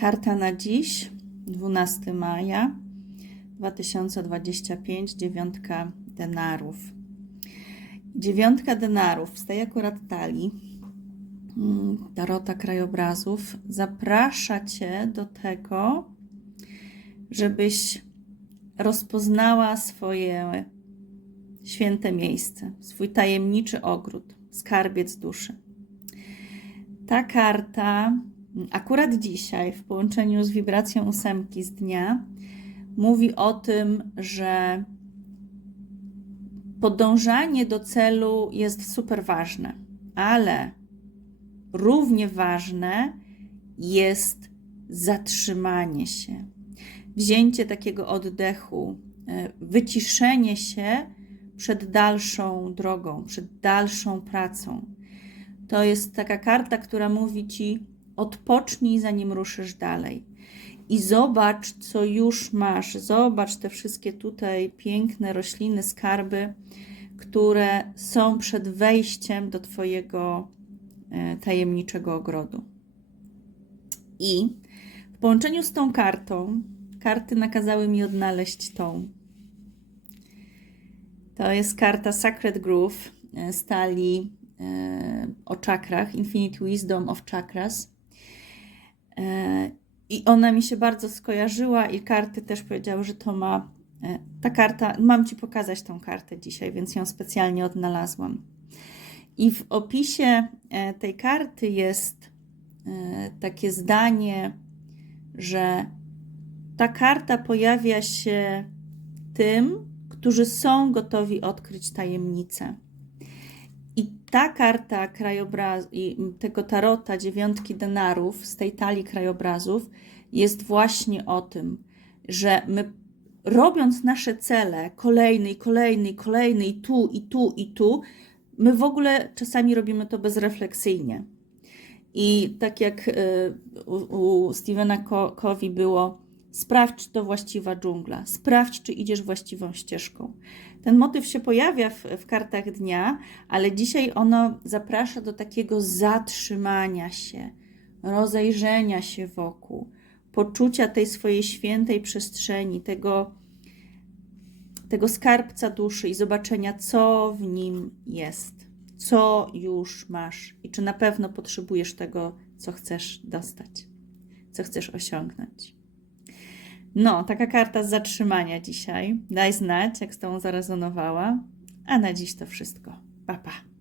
Karta na dziś, 12 maja 2025, dziewiątka denarów. Dziewiątka denarów z tej akurat talii mm, Tarota Krajobrazów zaprasza Cię do tego, żebyś rozpoznała swoje święte miejsce, swój tajemniczy ogród, skarbiec duszy. Ta karta, akurat dzisiaj, w połączeniu z wibracją ósemki z dnia, mówi o tym, że podążanie do celu jest super ważne, ale równie ważne jest zatrzymanie się, wzięcie takiego oddechu, e, wyciszenie się przed dalszą drogą, przed dalszą pracą. To jest taka karta, która mówi ci: odpocznij, zanim ruszysz dalej. I zobacz, co już masz. Zobacz te wszystkie tutaj piękne rośliny, skarby, które są przed wejściem do Twojego e, tajemniczego ogrodu. I w połączeniu z tą kartą, karty nakazały mi odnaleźć tą. To jest karta Sacred Groove e, stali e, o czakrach, Infinite Wisdom of Chakras. I ona mi się bardzo skojarzyła, i karty też powiedziały, że to ma. Ta karta, mam Ci pokazać tą kartę dzisiaj, więc ją specjalnie odnalazłam. I w opisie tej karty jest takie zdanie, że ta karta pojawia się tym, którzy są gotowi odkryć tajemnicę. Ta karta krajobrazu, tego tarota dziewiątki denarów z tej talii krajobrazów jest właśnie o tym, że my robiąc nasze cele kolejny i kolejny i kolejny i tu i tu i tu, my w ogóle czasami robimy to bezrefleksyjnie. I tak jak y, u, u Stevena Covey było, sprawdź, czy to właściwa dżungla, sprawdź, czy idziesz właściwą ścieżką. Ten motyw się pojawia w, w kartach dnia, ale dzisiaj ono zaprasza do takiego zatrzymania się, rozejrzenia się wokół, poczucia tej swojej świętej przestrzeni, tego, tego skarbca duszy i zobaczenia, co w nim jest co już masz i czy na pewno potrzebujesz tego, co chcesz dostać, co chcesz osiągnąć. No, taka karta z zatrzymania dzisiaj. Daj znać, jak z tą zarezonowała. A na dziś to wszystko. Pa, pa.